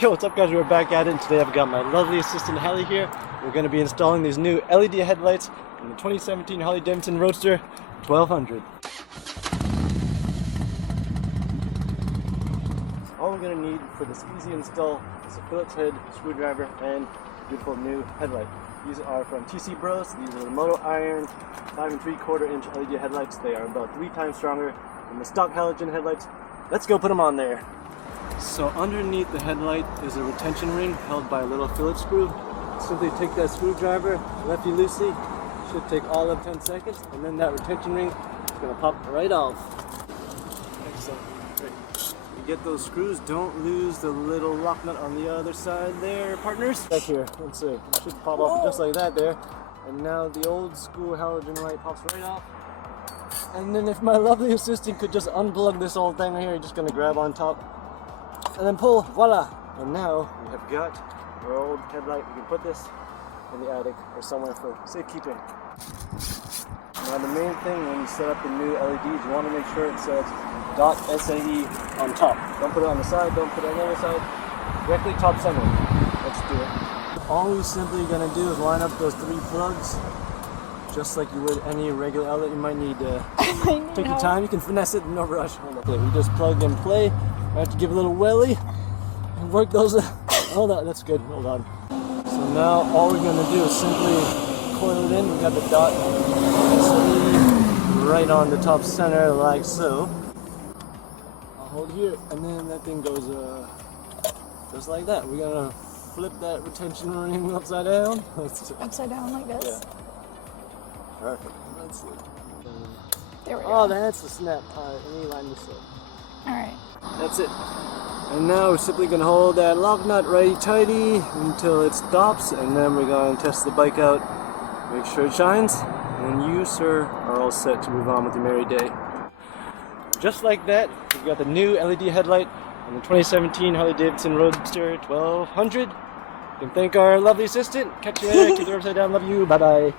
Yo, what's up guys, we're back at it, and today I've got my lovely assistant Hallie here. We're going to be installing these new LED headlights in the 2017 Harley Davidson Roadster 1200. All we're going to need for this easy install is a Phillips head, screwdriver, and beautiful new headlight. These are from TC Bros. These are the Moto iron 5 3/4 inch LED headlights. They are about 3 times stronger than the stock halogen headlights. Let's go put them on there. So underneath the headlight is a retention ring held by a little Phillips screw. Simply take that screwdriver, lefty loosey, should take all of 10 seconds, and then that retention ring is going to pop right off. Excellent. Great. You get those screws, don't lose the little lock nut on the other side there, partners. Back here, let's see, it should pop off just like that there. And now the old school halogen light pops right off. And then if my lovely assistant could just unplug this old thing right here, you're just going to grab on top and then pull, voila! And now we have got our old headlight. We can put this in the attic or somewhere for safekeeping. Now the main thing when you set up the new LEDs, you want to make sure it says .SAE on top. Don't put it on the side, don't put it on the other side. Directly top center. Let's do it. All we're simply going to do is line up those 3 plugs just like you would any regular outlet. You might need to take your time. You can finesse it, no rush. Okay, we just plug and play. I have to give a little welly and work those. Hold on, that's good. Hold on. So now all we're going to do is simply coil it in. We got the dot right on the top center, like so. I'll hold here, and then that thing goes just like that. We're gonna flip that retention ring upside down. Upside down like this? Yeah. Perfect. That's it. There we go. Oh, that's the snap. Alright, let me line this up. Alright. That's it. And now we're simply going to hold that lock nut righty tighty until it stops, and then we're going to test the bike out, make sure it shines, and you, sir, are all set to move on with your merry day. Just like that, we've got the new LED headlight on the 2017 Harley Davidson Roadster 1200. You can thank our lovely assistant. Catch you later. Keep it upside down. Love you. Bye-bye.